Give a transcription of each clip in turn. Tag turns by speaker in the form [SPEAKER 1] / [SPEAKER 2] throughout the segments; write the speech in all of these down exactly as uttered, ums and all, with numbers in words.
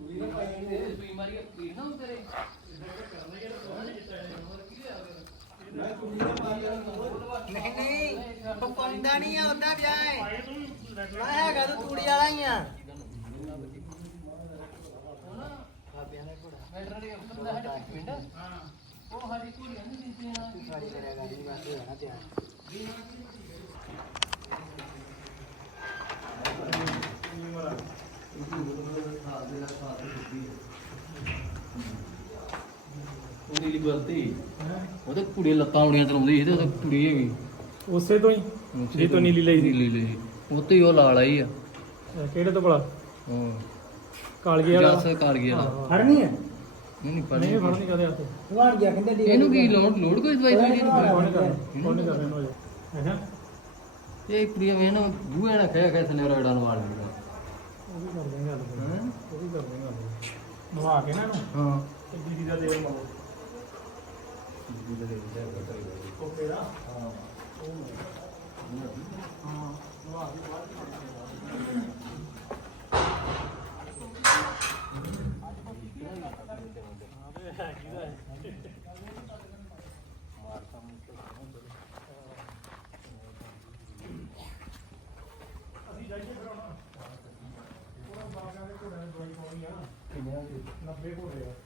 [SPEAKER 1] ਨਹੀਂ ਨਹੀਂ ਪਪਾਉਂਦਾ ਨਹੀਂ ਆ ਉਦਾਂ ਵਿਆਹ ਮੈਂ ਹੈਗਾ ਤੂੰ ਤੂੜੀ ਵਾਲਾ ਹੀ ਆ ਉਹ ਸਾਡੀ ਕੁੜੀ ਨਹੀਂ ਦਿੱਤੀ ਨਾ ਸਾਡੀ ਕਰਿਆ ਗਾੜੀ ਵਾਸਤੇ ਹੋਣਾ ਤੇ
[SPEAKER 2] ਉਹਦੀ ਲਈ ਗਲਤੀ ਉਹਦੇ ਕੁੜੀ ਲੱਤਾਂ ਉੜੀਆਂ ਚਲਾਉਂਦੀ ਸੀ ਤੇ ਉਹਦੇ ਕੁੜੀ ਹੈਗੀ
[SPEAKER 3] ਉਸੇ ਤੋਂ ਹੀ ਜੀ ਤੋਂ ਨੀਲੀ ਲਈ ਸੀ
[SPEAKER 2] ਨੀਲੀ ਲਈ ਉੱਤੇ ਹੀ ਉਹ ਲਾਲ ਆਈ ਆ
[SPEAKER 3] ਕਿਹੜੇ ਤੋਂ ਭਲਾ
[SPEAKER 2] ਹਾਂ
[SPEAKER 3] ਕਾਲਗੀ ਵਾਲਾ
[SPEAKER 2] ਜੱਸ ਕਾਲਗੀ ਵਾਲਾ
[SPEAKER 1] ਫੜਨੀ ਹੈ
[SPEAKER 2] ਨਹੀਂ ਨਹੀਂ ਪੜ੍ਹਨੀ
[SPEAKER 3] ਨਹੀਂ ਫੜਨੀ ਕਦੇ ਹੱਥ
[SPEAKER 1] ਵਾਣ ਗਿਆ ਕਹਿੰਦੇ
[SPEAKER 2] ਇਹਨੂੰ ਕੀ ਲੋਡ ਲੋਡ ਕੋਈ ਦਵਾਈ ਦਵਾਈ ਨਹੀਂ
[SPEAKER 3] ਕੌਣ ਕਰ ਕੌਣ ਕਰ ਰਿਹਾ ਹੋ ਜਾ
[SPEAKER 2] ਇਹ ਕੁੜੀ ਵੇ ਨਾ ਬੂਹੇ ਨਾਲ ਖਿਆ ਖਿਆ ਸਨੇ ਰੋੜਾਂ ਨੂੰ ਵਾਲ ਦਿੰਦਾ
[SPEAKER 3] ਉਹ ਵੀ ਕਰ ਦੇਂਗੇ ਗੱਲ
[SPEAKER 2] ਹਾਂ
[SPEAKER 3] ਉਹ ਵੀ ਕਰ ਦੇਂਗੇ ਗੱਲ ਨਵਾ ਕੇ ਨਾ ਇਹਨੂੰ
[SPEAKER 2] ਹਾਂ
[SPEAKER 3] ਤੇ ਦੀਦੀ ਦਾ ਦੇ ਮਾਰੋ ਓਕੇ ਦਾ ਹਾਂ ਉਹ ਹਾਂ ਨਵਾ ਕੇ ਬਾਅਦ ਅਸੀਂ ਜਾਈਏ ਫਿਰ ਹੁਣ ਉਹਨਾਂ ਬਾਗਾਂ ਦੇ ਘੋੜਿਆਂ ਦੀ ਦਵਾਈ ਪਾਉਣੀ ਆ ਨੱਬੇ ਘੋੜੇ ਆ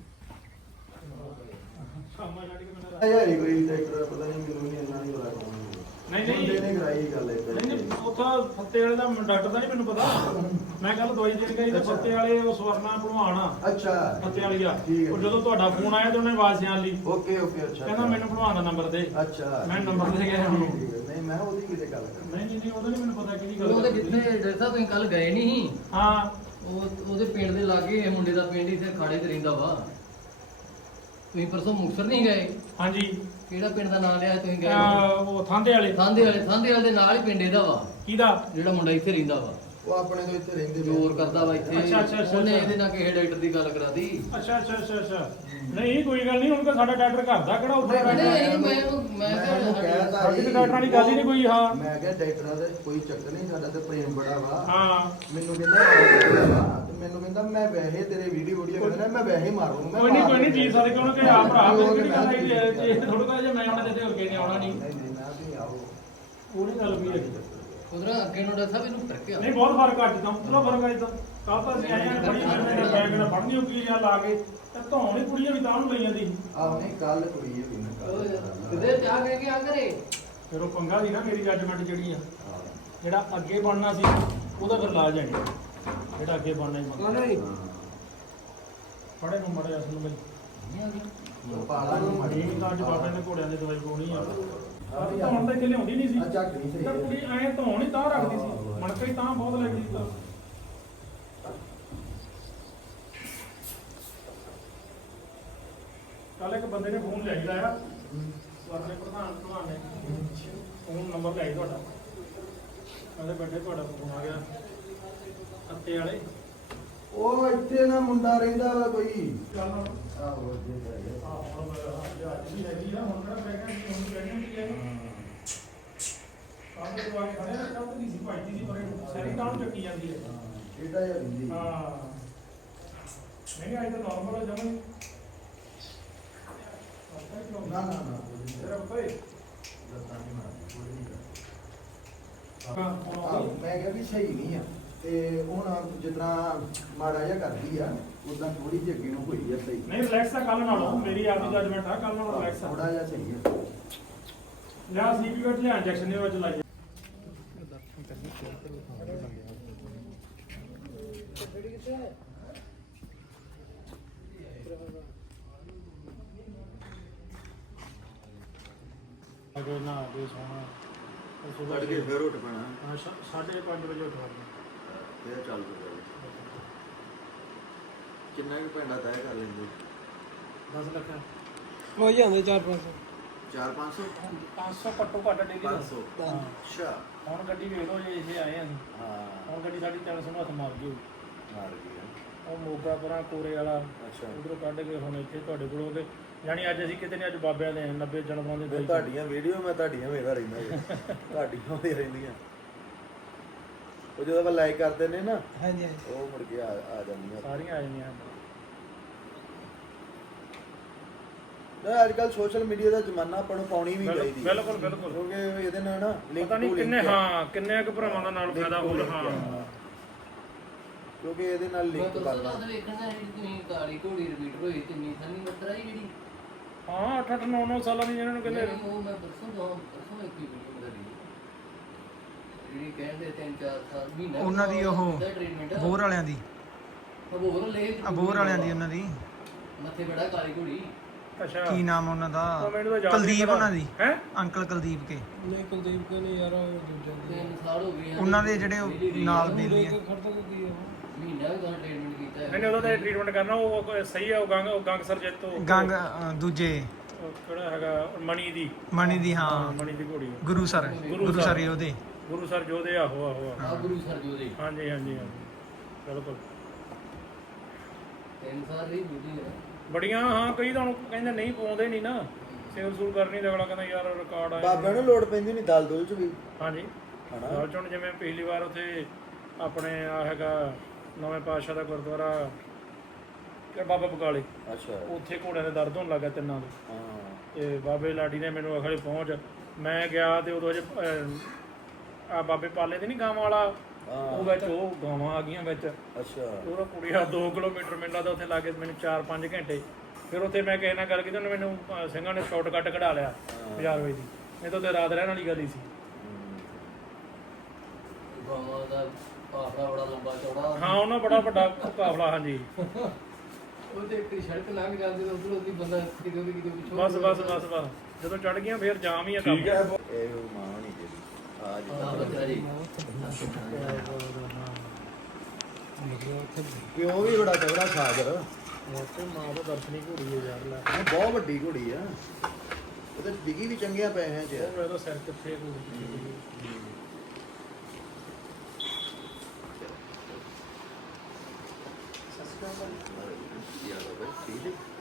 [SPEAKER 3] ਸ਼ਾਮਾਂ ਛੱਡ ਕੇ ਮੈਨੂੰ
[SPEAKER 4] ਯਾਰ ਇਹ ਕੋਈ ਡਾਕਟਰ ਪਤਾ ਨਹੀਂ ਮੈਨੂੰ ਨਹੀਂ ਇੰਨਾ ਨਹੀਂ ਪਤਾ ਕੌਣ
[SPEAKER 3] ਨਹੀਂ
[SPEAKER 4] ਬੰਦੇ
[SPEAKER 3] ਨਹੀਂ
[SPEAKER 4] ਨੇ ਕਰਾਈ ਗੱਲ ਏਦਾਂ
[SPEAKER 3] ਨਹੀਂ ਨਹੀਂ ਉੱਥੋਂ ਫੱਤੇ ਵਾਲੇ ਦਾ ਡਾਕਟਰ ਦਾ ਨਹੀਂ ਮੈਨੂੰ ਪਤਾ ਮੈਂ ਕੱਲ ਦਵਾਈ ਦੇਣ ਗਈ ਤੇ ਫੱਤੇ ਵਾਲੇ ਉਹ ਸਵਰਨਾ ਭਲਵਾਨ ਆ
[SPEAKER 4] ਅੱਛਾ
[SPEAKER 3] ਫੱਤੇ ਵਾਲੀ ਆ
[SPEAKER 4] ਠੀਕ ਹੈ।
[SPEAKER 3] ਉਹ ਜਦੋਂ ਤੁਹਾਡਾ ਫੋਨ ਆਇਆ ਤੇ ਉਹਨੇ ਆਵਾਜ਼ ਜਾਣ ਲਈ
[SPEAKER 4] ਓਕੇ ਓਕੇ ਅੱਛਾ
[SPEAKER 3] ਕਹਿੰਦਾ ਮੈਨੂੰ ਭਲਵਾਨ ਦਾ ਨੰਬਰ ਦੇ
[SPEAKER 4] ਅੱਛਾ
[SPEAKER 3] ਮੈਂ ਨੰਬਰ ਦੇ ਗਿਆ ਉਹਨੂੰ
[SPEAKER 4] ਠੀਕ ਹੈ। ਨਹੀਂ ਮੈਂ ਉਹਦੀ ਕਿਤੇ ਗੱਲ ਕਰ
[SPEAKER 3] ਨਹੀਂ ਨਹੀਂ ਨਹੀਂ ਉਹਦਾ ਨਹੀਂ ਮੈਨੂੰ ਪਤਾ ਕਿਹਦੀ ਗੱਲ
[SPEAKER 2] ਉਹਦੇ
[SPEAKER 3] ਕਰਦੇ।
[SPEAKER 2] ਜਿੱਥੇ ਡਾਕਟਰ ਸਾਹਿਬ ਤੁਸੀਂ ਕੱਲ ਗਏ ਨਹੀਂ ਸੀ
[SPEAKER 3] ਹਾਂ
[SPEAKER 2] ਉਹ ਉਹਦੇ ਪਿੰਡ ਦੇ ਲਾਗੇ ਇਹ ਮੁੰਡੇ ਦਾ ਪਿੰਡ ਇੱਥੇ ਖਾੜੇ ਤੇ ਰਹਿੰਦਾ ਵਾ ਤੁਸੀਂ ਪਰਸੋਂ ਮੁਕਤਸਰ ਨਹੀਂ ਗਏ
[SPEAKER 3] ਹਾਂਜੀ
[SPEAKER 2] ਕਿਹੜਾ ਪਿੰਡ ਦਾ ਨਾਮ ਲਿਆ ਤੁਸੀਂ ਗਏ
[SPEAKER 3] ਅਹ ਉਹ ਥਾਂਦੇ ਵਾਲੇ
[SPEAKER 2] ਥਾਂਦੇ ਵਾਲੇ ਥਾਂਦੇ ਵਾਲੇ ਦੇ ਨਾਲ ਹੀ ਪਿੰਡ ਇਹਦਾ ਵਾ
[SPEAKER 3] ਕਿਹਦਾ
[SPEAKER 2] ਜਿਹੜਾ ਮੁੰਡਾ ਇੱਥੇ ਰਹਿੰਦਾ ਵਾ
[SPEAKER 4] ਉਹ ਆਪਣੇ ਤੋਂ ਇੱਥੇ ਰਹਿੰਦੇ
[SPEAKER 2] ਜ਼ੋਰ ਕਰਦਾ ਵਾ ਇੱਥੇ
[SPEAKER 3] ਅੱਛਾ, ਅੱਛਾ, ਅੱਛਾ,
[SPEAKER 2] ਉਹਨੇ
[SPEAKER 3] ਅੱਛਾ।
[SPEAKER 2] ਇਹਦੇ ਨਾਲ ਕਿਸੇ ਡਾਕਟਰ ਦੀ ਗੱਲ ਕਰਾਤੀ
[SPEAKER 3] ਅੱਛਾ ਅੱਛਾ ਅੱਛਾ ਅੱਛਾ ਨਹੀਂ ਕੋਈ ਗੱਲ ਨਹੀਂ ਹੁਣ ਤਾਂ ਸਾਡਾ ਡਾਕਟਰ ਘਰ ਦਾ ਕਿਹੜਾ ਉੱਥੇ
[SPEAKER 4] ਨਹੀਂ,
[SPEAKER 3] ਬੈਠਾ
[SPEAKER 2] ਨਹੀਂ
[SPEAKER 3] ਹੈ।
[SPEAKER 2] ਮੈਂ ਉਹਨੂੰ- ਮੈਂ
[SPEAKER 4] ਮੈਂ ਉਹਨੂੰ
[SPEAKER 2] ਕਿਹਾ
[SPEAKER 4] ਕਹਿ ਤਾ
[SPEAKER 3] ਸਾਡੀ ਤਾਂ ਡਾਕਟਰਾਂ ਵਾਲੀ ਗੱਲ ਹੀ ਨਹੀਂ ਕੋਈ ਹਾਂ
[SPEAKER 4] ਮੈਂ ਕਿਹਾ ਡਾਕਟਰਾਂ ਦਾ ਕੋਈ ਚੱਕਰ ਨਹੀਂ ਸਾਡਾ ਤੇ ਪ੍ਰੇਮ ਬੜਾ ਵਾ
[SPEAKER 3] ਹਾਂ
[SPEAKER 4] ਮੈਨੂੰ ਕਹਿੰਦਾ ਆਹ ਵਾ, ਤੇ ਮੈਨੂੰ ਕਹਿੰਦਾ ਮੈਂ ਵੈਸੇ ਤੇਰੇ ਵੀਡੀਓ ਵੀਡੀਓ ਕਹਿੰਦਾ ਮੈਂ ਵੈਸੇ ਹੀ ਮਾਰੂੰਗਾ ਮੈਂ
[SPEAKER 3] ਕੋਈ ਨਹੀਂ
[SPEAKER 4] ਮਾਰ
[SPEAKER 3] ਕੋਈ ਨਹੀਂ ਜੀ
[SPEAKER 4] ਦੂੰਗਾ।
[SPEAKER 3] ਸਾਡੇ ਕੋਲ ਕਿ ਆ ਭਰਾ
[SPEAKER 4] ਉਹ
[SPEAKER 3] ਕਿਹੜੀ ਗੱਲ
[SPEAKER 4] ਮੈਂ
[SPEAKER 3] ਹੈ ਇਹ ਥੋੜਾ ਕਾ ਜੇ ਮੈਂ ਆਉਣਾ ਤੇ ਹੋਰ ਕਿਸੇ ਨੇ ਆਉਣਾ ਨਹੀਂ
[SPEAKER 4] ਨਹੀਂ ਨਹੀਂ ਮੈਂ ਵੀ ਆਓ
[SPEAKER 3] ਉਹਦੀ ਗੱਲ ਵੀ ਹੈ
[SPEAKER 2] ਉਧਰ ਅੱਗੇ ਨੂੰ ਡਾਕਟਰ ਸਾਹਿਬ ਇਹਨੂੰ ਫਰਕ ਆ
[SPEAKER 3] ਨਹੀਂ ਬਹੁਤ ਫਰਕ ਆ ਜਿੱਦਾਂ ਪੂਰਾ ਫਰਕ ਆ ਜਿੱਦਾਂ ਕੱਲ ਤਾਂ ਅਸੀਂ ਆਏ ਆ ਬੜੀ ਮੈਂ ਬੈਗ ਨਾਲ ਫੜਨੀ ਹੋ ਗਈ ਜਾਂ ਲਾ ਕੇ ਤੇ ਧੌਣ ਹੀ ਕੁੜੀਆਂ ਵੀ ਤਾਂ ਨੂੰ ਲਈ ਜਾਂਦੀ
[SPEAKER 4] ਆਹ ਨਹੀਂ ਕੱਲ ਕੁੜੀ ਹੈ ਵੀ ਨਾ ਕੱਲ
[SPEAKER 2] ਕਿਤੇ ਚਾਹ ਕਹਿ ਕੇ ਆ ਕਰੇ
[SPEAKER 3] ਫਿਰ ਉਹ ਪੰਗਾ ਸੀ ਨਾ ਮੇਰੀ ਜੱਜਮੈਂਟ ਜਿਹੜੀ ਆ ਜਿਹੜਾ ਅੱਗੇ ਬਣਨਾ ਸੀ ਉਹਦਾ ਫਿਰ ਲਾ ਜਾਣੀ ਜਿਹੜਾ ਅੱਗੇ ਬਣਨਾ ਹੀ ਬਣਨਾ ਫੜੇ ਨੂੰ ਮੜਿਆ ਸੁਣ ਬਈ
[SPEAKER 4] ਪਾਲਾ ਨੂੰ ਮੜੀ
[SPEAKER 3] ਠੀਕ ਤਾਂ ਅੱਜ ਬਾਬੇ ਨੇ ਘੋੜਿਆਂ ਦੀ ਦਵਾਈ ਪਾਉਣੀ ਆ ਧੌਣ ਤਾਂ ਇੱਥੇ ਲਿਆਉਂਦੀ ਨਹੀਂ ਸੀ
[SPEAKER 4] ਚੱਕ ਨਹੀਂ ਸਹੀ
[SPEAKER 3] ਤਾਂ ਕੁੜੀ ਐਂ ਧੌਣ ਹੀ ਤਾਂ ਰੱਖਦੀ ਸੀ ਮਣਕੇ ਹੀ ਤਾਂ ਬਹੁਤ ਲੱਗਦੀ ਸੀ ਤਾਂ ਕੱਲ ਇੱਕ ਬੰਦੇ ਨੇ ਫੋਨ ਲੈ ਲਾਇਆ ਸਵਰਨੇ ਪ੍ਰਧਾਨ ਪ੍ਰਧਾਨ ਨੇ ਫੋਨ ਨੰਬਰ ਲੈ ਤੁਹਾਡਾ ਕਹਿੰਦੇ ਬੈਠੇ ਤੁਹਾਡਾ ਫੋਨ ਆ ਗਿਆ ਅੱਤੇ ਵਾਲੇ
[SPEAKER 4] ਉਹ ਇੱਥੇ ਨਾ ਮੁੰਡਾ ਰਹਿੰਦਾ ਵਾ ਕੋਈ
[SPEAKER 3] ਚੱਲ
[SPEAKER 4] ਆਹੋ ਜੀ ਹੈਗੇ।
[SPEAKER 3] ਆਹ ਹੁਣ ਅੱਜ ਵੀ ਹੈਗੀ ਆ ਹੁਣ ਕਿਹੜਾ ਪੈ ਗਿਆ ਸੀ ਹੁਣ ਕਹਿਣੀ ਕੀ ਹੈ ਕੱਲ ਦੇ ਦਵਾਈ ਖੜੇ ਨਾ ਕੱਲ ਨਹੀਂ ਸੀ ਭਾਈਦੀ ਸੀ ਪਰ ਸਾਰੀ ਤਾਂ ਚੱਕੀ ਜਾਂਦੀ ਹੈ
[SPEAKER 4] ਇਹ ਤਾਂ ਯਾਰ ਜੀ
[SPEAKER 3] ਹਾਂ ਨਹੀਂ ਆਈ ਤਾਂ ਨਾਰਮਲ ਹੈ ਜਮਾ
[SPEAKER 4] ਨਾ ਨਾ ਨਾ
[SPEAKER 3] ਤੇਰਾ ਭਾਈ
[SPEAKER 4] ਦੱਸਾਂ ਕਿ ਨਾ ਕੋਈ ਨਹੀਂ
[SPEAKER 3] ਹਾਂ
[SPEAKER 4] ਆਹ, ਮੈਂ ਕਿਹਾ ਵੀ ਸਹੀ ਨਹੀਂ ਆ ਤੇ ਹੁਣ ਜਿਤਨਾ ਮਾੜਾ ਜਿਹਾ ਕਰਦੀ ਆ ਉਦਾਂ ਥੋੜੀ ਜਿਹੀ ਅੱਗੇ ਨੂੰ ਹੋਈ ਆ ਸਹੀ
[SPEAKER 3] ਨਹੀਂ ਰਿਲੈਕਸ ਆ ਕੱਲ ਨਾਲੋਂ ਮੇਰੀ ਆਪਦੀ ਜਜਮੈਂਟ ਆ ਕੱਲ ਨਾਲੋਂ ਰਿਲੈਕਸ ਆ
[SPEAKER 4] ਥੋੜਾ ਜਿਹਾ ਸਹੀ ਆ
[SPEAKER 3] ਲਿਆ ਸੀਪੀ ਵੇਟ ਲਿਆ ਇੰਜੈਕਸ਼ਨ ਦੇ ਵਿੱਚ ਲਾਈ ਅਗੇ ਨਾ ਦੇ ਸੋਣਾ
[SPEAKER 4] ਕੱਢ ਕੇ ਫਿਰ ਉੱਠ ਪੈਣਾ
[SPEAKER 3] ਹਾਂ ਸਾਢੇ ਪੰਜ ਵਜੇ ਉੱਠ
[SPEAKER 4] ਫਿਰ ਚੱਲ ਪਊਗਾ ਕਿੰਨਾ ਕੁ ਪੈਂਦਾ ਤੈਅ ਕਰ ਲੈਂਦੇ
[SPEAKER 3] ਦਸ ਲੱਖ
[SPEAKER 1] ਹੋ ਜਾਂਦੇ ਚਾਰ ਪੰਜ
[SPEAKER 4] ਚਾਰ ਪੰਜ ਸੌ
[SPEAKER 3] ਪੰਜ ਸੌ ਘੱਟੋ ਘੱਟ ਡੇਲੀ
[SPEAKER 4] ਪੰਜ ਸੌ ਅੱਛਾ
[SPEAKER 3] ਹੁਣ ਗੱਡੀ ਵੇਖ ਲਓ ਜੇ ਇਹ ਆਏ ਆਂ
[SPEAKER 4] ਹਾਂ
[SPEAKER 3] ਹੁਣ ਗੱਡੀ ਸਾਡੀ ਤਿੰਨ ਸੌ ਨੂੰ ਹੱਥ ਮਾਰ ਗਈ
[SPEAKER 4] ਮਾਰ ਗਿਆ
[SPEAKER 3] ਉਹ ਮੋਗਾ ਪਰਾਂ ਕੋਰੇ ਵਾਲਾ
[SPEAKER 4] ਅੱਛਾ
[SPEAKER 3] ਉਧਰੋਂ ਕੱਢ ਕੇ ਹੁਣ ਇੱਥੇ ਤੁਹਾਡੇ ਕੋਲੋਂ ਤੇ ਯਾਨੀ ਅੱਜ ਅਸੀਂ ਕਿਤੇ ਨਹੀਂ ਅੱਜ ਬਾਬਿਆਂ ਦੇ ਨੱਬੇ ਜਨਮਾਂ ਦੇ
[SPEAKER 4] ਮੈਂ ਤੁਹਾਡੀਆਂ ਵੀਡੀਓ ਮੈਂ ਤੁਹਾਡੀਆਂ ਵੇਖਦਾ ਰਹਿੰਦਾ ਜੀ ਤੁਹਾਡੀਆਂ ਹੁੰਦੀਆਂ ਰਹਿੰਦੀਆਂ ਉਹ ਜਦੋਂ ਆਪਾਂ ਲਾਈਕ ਕਰਦੇ ਨੇ ਨਾ
[SPEAKER 1] ਹਾਂਜੀ ਹਾਂਜੀ
[SPEAKER 4] ਉਹ ਮੁੜ ਕੇ ਆ ਆ ਜਾਂਦੀਆਂ
[SPEAKER 3] ਸਾਰੀਆਂ ਆ ਜਾਂਦੀਆਂ
[SPEAKER 4] ਨਾ ਅੱਜ ਕੱਲ ਸੋਸ਼ਲ ਮੀਡੀਆ ਦਾ ਜ਼ਮਾਨਾ ਆਪਾਂ ਨੂੰ ਪਾਉਣੀ ਵੀ ਚਾਹੀਦੀ ਹੈ।
[SPEAKER 3] ਬਿਲਕੁਲ ਬਿਲਕੁਲ
[SPEAKER 4] ਕਿਉਂਕਿ ਇਹਦੇ ਨਾਲ ਨਾ ਲਿੰਕ
[SPEAKER 3] ਪਤਾ ਨਹੀਂ
[SPEAKER 4] ਟੂ
[SPEAKER 3] ਕਿੰਨੇ
[SPEAKER 4] ਲਿੰਕ
[SPEAKER 3] ਹਾਂ ਕਿੰਨੇ ਕੁ ਭਰਾਵਾਂ ਦਾ ਨਾਲ ਫਾਇਦਾ ਹੋ ਰਿਹਾ ਹਾਂ
[SPEAKER 4] ਕਿਉਂਕਿ ਇਹਦੇ ਨਾਲ
[SPEAKER 2] ਮੈਂ
[SPEAKER 4] ਲਿੰਕ
[SPEAKER 2] ਪਰਸੋਂ
[SPEAKER 4] ਕਰਨਾ
[SPEAKER 2] ਦਾ ਵੇਖਣਾ ਜਿਹੜੀ ਤੁਸੀਂ ਕਾਲੀ ਘੋੜੀ ਰਿਪੀਟ ਹੋਈ ਤਿੰਨੀ ਥਾਨੀ ਬੱਤਰਾ ਜਿਹੜੀ
[SPEAKER 3] ਹਾਂ ਅੱਠ ਅੱਠ ਨੌ ਨੌ ਸਾਲਾਂ ਦੀ ਜਿਹਨਾਂ ਨੂੰ ਕਹਿੰਦੇ
[SPEAKER 2] ਨਹੀਂ, ਉਹ ਮੈਂ ਪਰਸੋਂ ਦੋ ਪਰਸੋਂ ਇੱਕ ਹੀ ਵੀਡੀਓ ਕਰੀ ਜਿਹੜੀ ਕਹਿੰਦੇ ਤਿੰਨ ਚਾਰ ਸਾਲ ਮਹੀਨਾ
[SPEAKER 5] ਉਹਨਾਂ ਦੀ ਉਹ
[SPEAKER 2] ਟ੍ਰੀਟਮੈਂਟ
[SPEAKER 5] ਬੋਰ ਵਾਲਿਆਂ ਦੀ
[SPEAKER 2] ਬੋਰ ਲੈ
[SPEAKER 5] ਅਬੋਰ ਵਾਲਿਆਂ ਦੀ ਉਹਨਾਂ ਦੀ
[SPEAKER 2] ਮੱਥੇ ਬੜਾ ਕਾਲੀ ਘੋੜੀ
[SPEAKER 3] ਅੱਛਾ
[SPEAKER 5] ਕੀ ਨਾਮ ਉਹਨਾਂ
[SPEAKER 3] ਉਹ
[SPEAKER 5] ਦਾ
[SPEAKER 3] ਮੈਨੂੰ ਤਾਂ ਯਾਦ ਨਹੀਂ
[SPEAKER 5] ਕੁਲਦੀਪ
[SPEAKER 3] ਪਤਾ।
[SPEAKER 5] ਉਹਨਾਂ ਦੀ
[SPEAKER 3] ਹੈਂ
[SPEAKER 5] ਅੰਕਲ ਕੁਲਦੀਪ ਕੇ
[SPEAKER 1] ਨਹੀਂ ਕੁਲਦੀਪ ਕੋ ਨਹੀਂ ਯਾਰ ਉਹ ਦੂਜਾ
[SPEAKER 2] ਤਿੰਨ ਸਾਲ ਹੋ ਗਏ
[SPEAKER 5] ਉਹਨਾਂ ਦੇ ਜਿਹੜੇ ਉਹ ਨਾਲ ਬੇਲੀ ਆ
[SPEAKER 1] ਖੜਦਾ ਕੋ ਕੀ
[SPEAKER 2] ਮਹੀਨਾ ਵੀ ਤਾਂ ਟ੍ਰੀਟਮੈਂਟ ਕੀਤਾ
[SPEAKER 3] ਨਹੀਂ ਨਹੀਂ ਉਹਦਾ ਤਾਂ ਟ੍ਰੀਟਮੈਂਟ ਕਰਨਾ ਉਹ ਕੋਈ ਸਹੀ ਹੈ ਉਹ ਗੰਗ ਉਹ ਗੰਗ ਸਰ ਜੇਤੋ
[SPEAKER 5] ਗੰਗ ਅ, ਦੂਜੇ
[SPEAKER 3] ਉਹ ਕਿਹੜਾ ਹੈਗਾ ਮਣੀ ਦੀ
[SPEAKER 5] ਮਣੀ ਦੀ ਹਾਂ
[SPEAKER 3] ਮਣੀ ਦੀ ਘੋੜੀ
[SPEAKER 5] Guru sir
[SPEAKER 3] Guru
[SPEAKER 5] Guru
[SPEAKER 3] sir.
[SPEAKER 5] Sir ਹੀ ਉਹਦੇ
[SPEAKER 3] ਗੁਰੂ ਸਰ ਜੋਦੇ ਆਹੋ ਆਹੋ ਆਹੋ।
[SPEAKER 2] ਆ ਗੁਰੂ ਸਰ ਜੀ ਉਹਦੇ
[SPEAKER 3] ਹਾਂਜੀ ਹਾਂਜੀ ਹਾਂਜੀ ਬਿਲਕੁਲ
[SPEAKER 2] ਤਿੰਨ ਸਾਲ ਦੀ ਡਿਊਟੀ ਹੈ
[SPEAKER 3] ਬੜੀਆਂ ਹਾਂ ਕਈ ਤਾਂ ਹੁਣ ਕਹਿੰਦੇ ਨਹੀਂ ਪਾਉਂਦੇ ਨਹੀਂ ਨਾ ਸੇਲ ਸੂਲ ਕਰਨੀ ਤੇ ਅਗਲਾ ਕਹਿੰਦਾ ਯਾਰ ਰਿਕਾਰਡ ਆਇਆ
[SPEAKER 4] ਬਾਬਿਆਂ ਨੂੰ ਲੋੜ ਪੈਂਦੀ ਨਹੀਂ ਦਲ ਦੁਲ ਚ ਵੀ
[SPEAKER 3] ਹਾਂਜੀ
[SPEAKER 4] ਹਨਾ
[SPEAKER 3] ਨਾਲ ਚੋਂ ਜਿਵੇਂ ਪਿਛਲੀ ਵਾਰ ਉੱਥੇ ਆਪਣੇ ਆ ਹੈਗਾ ਨਵੇਂ ਪਾਤਸ਼ਾਹ ਦਾ ਗੁਰਦੁਆਰਾ ਕਿ ਬਾਬਾ ਬਕਾਲੇ
[SPEAKER 4] ਅੱਛਾ
[SPEAKER 3] ਉੱਥੇ ਘੋੜਿਆਂ ਦੇ ਦਰਦ ਹੋਣ ਲੱਗਾ ਤਿੰਨਾਂ ਦੇ
[SPEAKER 4] ਹਾਂ
[SPEAKER 3] ਤੇ ਬਾਬੇ ਲਾਡੀ ਨੇ ਮੈਨੂੰ ਆਖੜੇ ਪਹੁੰਚ ਮੈਂ ਗਿਆ ਤੇ ਉਦੋਂ ਅਜੇ ਆ ਬਾਬੇ ਪਾਲੇ ਦੇ ਨਹੀਂ ਗਾਵਾਂ ਵਾਲਾ ਉਹ ਵਿੱਚ ਉਹ ਗਾਵਾਂ ਆ ਗਈਆਂ ਵਿੱਚ
[SPEAKER 4] ਅੱਛਾ
[SPEAKER 3] ਉਹਦਾ ਕੁੜੀਆ ਦੋ ਕਿਲੋਮੀਟਰ ਮੈਨੂੰ ਲੱਗਦਾ ਉੱਥੇ ਲਾ ਕੇ ਮੈਨੂੰ ਚਾਰ ਪੰਜ ਘੰਟੇ ਫਿਰ ਉੱਥੇ ਮੈਂ ਕਿਸੇ ਨਾਲ ਗੱਲ ਕੀਤੀ ਉਹਨੇ ਮੈਨੂੰ ਅਹ, ਸਿੰਘਾਂ ਨੇ ਸ਼ਾਰਟਕੱਟ ਕਢਾ ਲਿਆ ਹਜ਼ਾਰ ਵਜੇ ਦੀ ਨਹੀਂ ਤਾਂ ਉੱਥੇ ਰਾਤ ਰਹਿਣ ਵਾਲੀ ਗੱਲ ਹੀ ਸੀ
[SPEAKER 2] ਗਾਵਾਂ ਦਾ ਕਾਫਲਾ ਬੜਾ ਲੰਬਾ ਚੌੜਾ
[SPEAKER 3] ਹਾਂ ਉਹਨਾਂ ਬੜਾ ਵੱਡਾ ਕਾਫਲਾ ਹਾਂਜੀ
[SPEAKER 2] ਉਹਦੇ ਇੱਕ ਸੜਕ ਲੰਘ ਜਾਂਦੀ ਤੇ ਉਧਰੋਂ ਦੀ ਬੰਦਾ ਕਿਤੇ ਉਹਦੀ ਕਿਤੇ ਪਿੱਛੋਂ
[SPEAKER 3] ਬਸ ਬਸ ਬਸ ਬਸ ਜਦੋਂ ਚੜ ਗਈਆਂ ਫਿਰ ਜਾਮ ਹੀ ਆ ਕੰਮ
[SPEAKER 4] ਇਹ ਮਾਂ ਨਹੀਂ ਜਿਹੜੀ ਆ ਜੀ
[SPEAKER 2] ਹਾਂ ਬੱਚਾ ਜੀ
[SPEAKER 4] ਕਿਉਂ ਵੀ ਬੜਾ ਚੌੜਾ ਸਾਗਰ
[SPEAKER 3] ਮੋਟੇ ਮਾਂ ਦਾ ਦਰਸ਼ਨੀ ਘੋੜੀ ਹੈ ਯਾਰ ਲੈ
[SPEAKER 4] ਇਹ ਬਹੁਤ ਵੱਡੀ ਘੋੜੀ ਆ ਉਹਦੇ ਡਿੱਗੀ ਵੀ ਚੰਗੀਆਂ ਪੈਸਿਆਂ ਚ
[SPEAKER 3] ਉਹ ਇਹਦਾ ਸਿਰ ਕਿੱਥੇ ਘੋੜੀ
[SPEAKER 4] ਠੀਕ ਹੈ